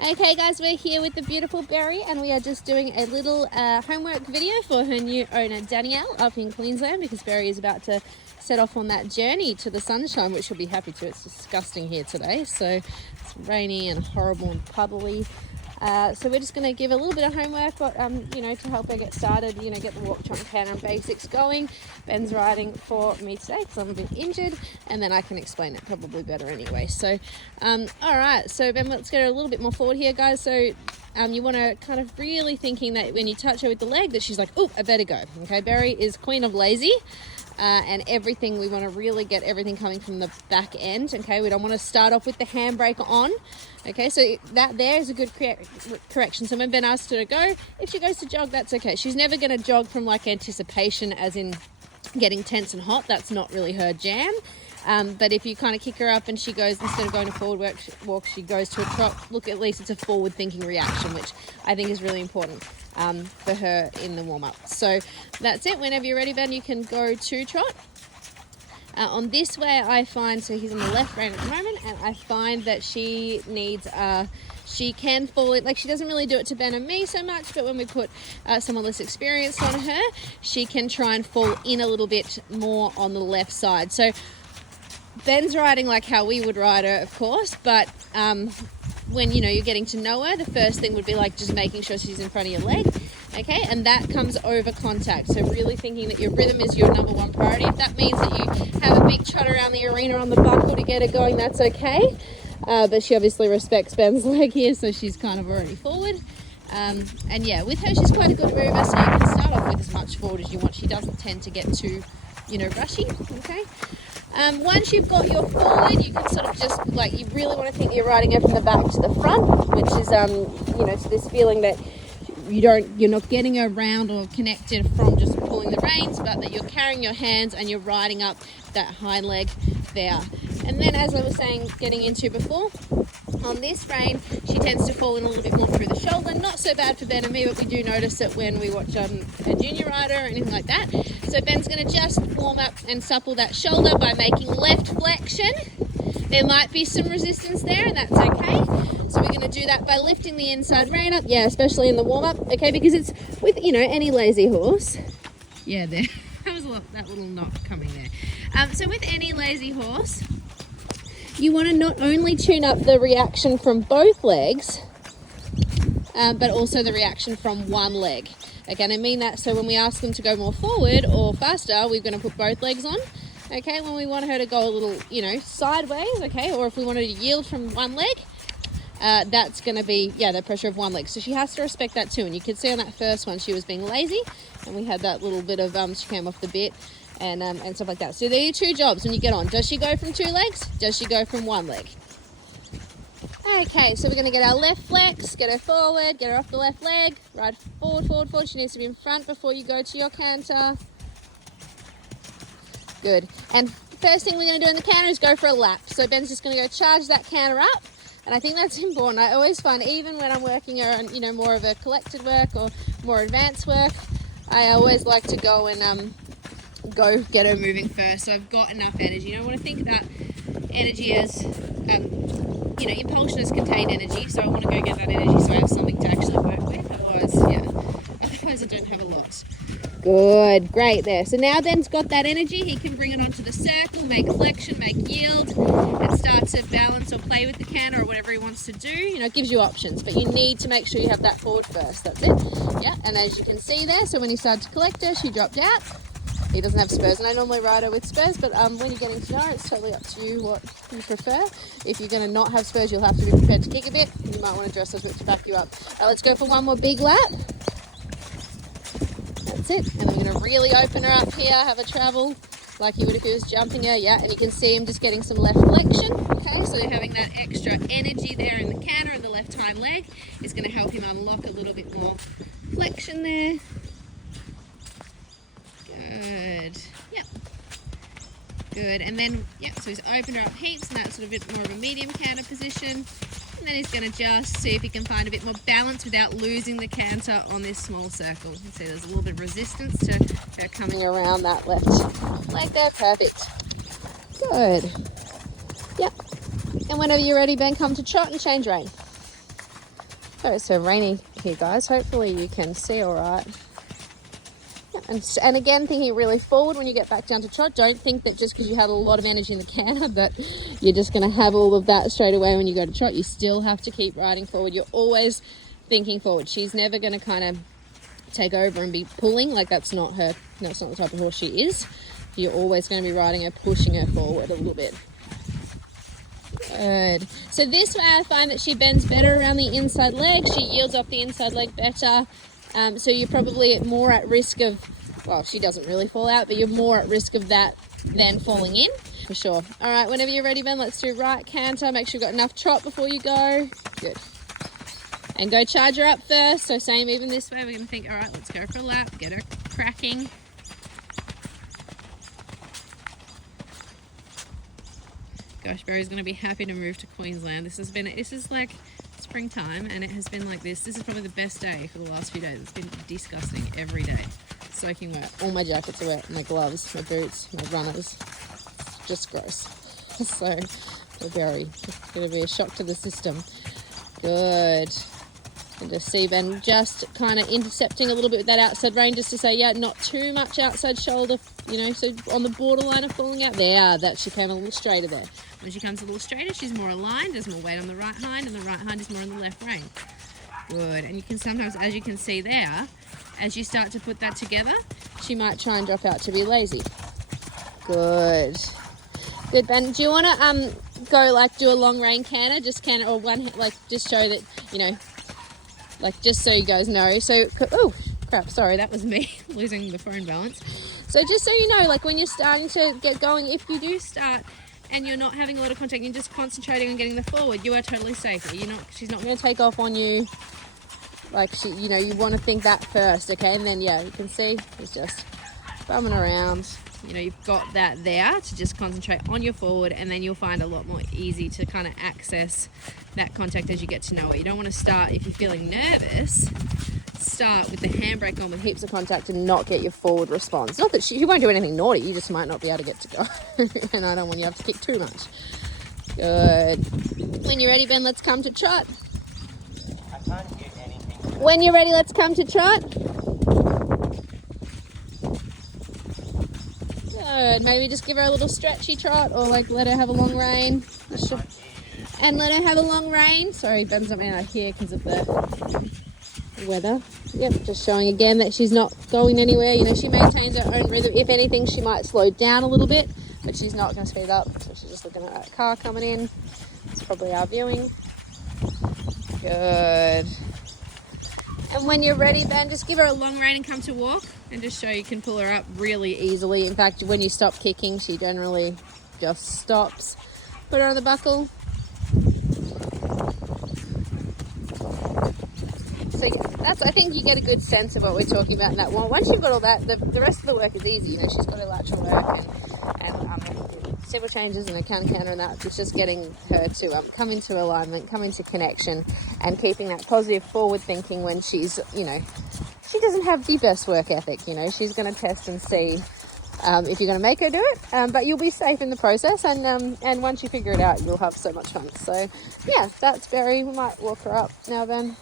Okay guys, we're here with the beautiful Berry and we are just doing a little homework video for her new owner Danielle up in Queensland, because Berry is about to set off on that journey to the sunshine, which she'll be happy to. It's disgusting here today, so it's rainy and horrible and puddly. So we're just going to give a little bit of homework, but to help her get started, get the walk, trot, canter and basics going. Ben's riding for me today because I'm a bit injured, and then I can explain it probably better anyway. So, all right. So Ben, let's go a little bit more forward here, guys. So you want to kind of really thinking that when you touch her with the leg, that she's like, oh, I better go. Okay, Berry is queen of lazy. And everything, we want to really get everything coming from the back end. Okay, we don't want to start off with the handbrake on. Okay, so that there is a good correction. So when Ben asked her to go, if she goes to jog, that's okay. She's never going to jog from like anticipation, as in getting tense and hot. That's not really her jam. But if you kind of kick her up and she goes, instead of going to forward walk, she goes to a trot, look, at least it's a forward thinking reaction, which I think is really important for her in the warm-up. So that's it. Whenever you're ready, Ben, you can go to trot. On this way, I find, so he's in the left rein at the moment, and I find that she needs, she can fall in, like she doesn't really do it to Ben and me so much, but when we put someone less experienced on her, she can try and fall in a little bit more on the left side. So Ben's riding like how we would ride her, of course, but when you're getting to know her, the first thing would be like just making sure she's in front of your leg, okay? And that comes over contact. So really thinking that your rhythm is your number one priority. If that means that you have a big trot around the arena on the buckle to get her going, that's okay. But she obviously respects Ben's leg here, so she's kind of already forward. And yeah, with her, she's quite a good mover, so you can start off with as much forward as you want. She doesn't tend to get too, rushy, okay? Once you've got your forward, you can sort of just, you really want to think you're riding her from the back to the front, which is, so this feeling that you're not getting her round or connected from just pulling the reins, but that you're carrying your hands and you're riding up that hind leg there. And then, as I was saying, getting into before, on this rein, she tends to fall in a little bit more through the shoulder. Not so bad for Ben and me, but we do notice it when we watch a junior rider or anything like that. So Ben's going to just warm up and supple that shoulder by making left flexion. There might be some resistance there, and that's okay. So we're going to do that by lifting the inside rein up, especially in the warm-up, okay, because it's with, any lazy horse. Yeah, there was that little knot coming there. So with any lazy horse, you want to not only tune up the reaction from both legs, but also the reaction from one leg. Okay, and I mean that, so when we ask them to go more forward or faster, we're going to put both legs on. Okay, when we want her to go a little, sideways, okay, or if we want her to yield from one leg, that's going to be, the pressure of one leg. So she has to respect that too. And you could see on that first one, she was being lazy, and we had that little bit of, she came off the bit and stuff like that. So there are your two jobs when you get on. Does she go from two legs? Does she go from one leg? Okay, so we're going to get our left flex, get her forward, get her off the left leg, ride forward, forward, forward. She needs to be in front before you go to your canter. Good. And the first thing we're going to do in the canter is go for a lap. So Ben's just going to go charge that canter up. And I think that's important. I always find, even when I'm working her on, more of a collected work or more advanced work, I always like to go and go get her moving first. So I've got enough energy. I want to think about energy as, impulsion is contained energy. So I want to go get that energy so I have something to actually work with. Otherwise I don't have a lot. Good, great there. So now Ben's got that energy, he can bring it onto the circle, make flexion, make yield, and start to balance or play with the canter or whatever he wants to do. It gives you options, but you need to make sure you have that forward first. That's it. Yeah, and as you can see there, so when he started to collect her, she dropped out. He doesn't have spurs, and I normally ride her with spurs, but when you're getting to know her, it's totally up to you what you prefer. If you're going to not have spurs, you'll have to be prepared to kick a bit. You might want to dress us to back you up. Let's go for one more big lap. That's it. And I'm going to really open her up here, have a travel like he would if he was jumping her. Yeah, and you can see him just getting some left flexion. Okay, so having that extra energy there in the canter and the left hind leg is going to help him unlock a little bit more flexion there. Good. Yep. Good. And then, so he's opened her up heaps, and that's sort of a bit more of a medium canter position. And then he's going to just see if he can find a bit more balance without losing the canter on this small circle. You can see there's a little bit of resistance to her coming around that left leg there. Perfect. Good. Yep. And whenever you're ready, Ben, come to trot and change rein. Oh, it's so rainy here, guys. Hopefully you can see all right. And again, thinking really forward when you get back down to trot. Don't think that just because you had a lot of energy in the canter that you're just going to have all of that straight away when you go to trot. You still have to keep riding forward. You're always thinking forward. She's never going to kind of take over and be pulling. Like, that's not her. That's not the type of horse she is. You're always going to be riding her, pushing her forward a little bit. Good. So this way I find that she bends better around the inside leg. She yields off the inside leg better. So you're probably more at risk of, well, she doesn't really fall out, but you're more at risk of that than falling in, for sure. All right, whenever you're ready, Ben, let's do right canter. Make sure you've got enough trot before you go. Good. And go charge her up first. So same even this way. We're going to think, all right, let's go for a lap, get her cracking. Gosh, Barry's going to be happy to move to Queensland. This is like springtime, and it has been like this. This is probably the best day for the last few days. It's been disgusting every day. Soaking wet. All my jackets are wet, my gloves, my boots, my runners. Just gross. So, for Barry, it's going to be a shock to the system. Good. And just see Ben just kind of intercepting a little bit with that outside rein, just to say, yeah, not too much outside shoulder, so on the borderline of falling out. That she came a little straighter there. When she comes a little straighter, she's more aligned, there's more weight on the right hind, and the right hind is more on the left rein. Good. And you can sometimes, as you can see there, as you start to put that together, she might try and drop out to be lazy. Good. Good, Ben. Do you want to go do a long rein canter, or one, just show that, just so you guys know. So, oh crap, sorry, that was me losing the phone balance. So just so you know, when you're starting to get going, if you do start and you're not having a lot of contact, you're just concentrating on getting the forward, you are totally safe. She's not going to take off on you. You want to think that first, okay? And then, you can see it's just bumming around. You've got that there to just concentrate on your forward, and then you'll find a lot more easy to kind of access that contact as you get to know it. You don't want to start, if you're feeling nervous, start with the handbrake on with heaps of contact and not get your forward response. Not that she won't do anything naughty, you just might not be able to get to go. And I don't want you to have to kick too much. Good. When you're ready, Ben, let's come to trot. I can't hear anything. When you're ready, let's come to trot. Good. Maybe just give her a little stretchy trot, or let her have a long rein. And let her have a long rein. Sorry, Ben's not out here because of the weather. Yep, just showing again that she's not going anywhere. She maintains her own rhythm. If anything, she might slow down a little bit, but she's not going to speed up. So she's just looking at that car coming in. It's probably our viewing. Good. And when you're ready, Ben, just give her a long rein and come to walk, and just show you can pull her up really easily. In fact, when you stop kicking, she generally just stops. Put her on the buckle. So I think you get a good sense of what we're talking about in that one. Once you've got all that, the rest of the work is easy. She's got her lateral work and several changes and a counter and that. It's just getting her to come into alignment, come into connection, and keeping that positive forward thinking when she's, she doesn't have the best work ethic. She's going to test and see if you're going to make her do it, but you'll be safe in the process, and once you figure it out, you'll have so much fun. So yeah, that's Barry. We might walk her up now, Ben.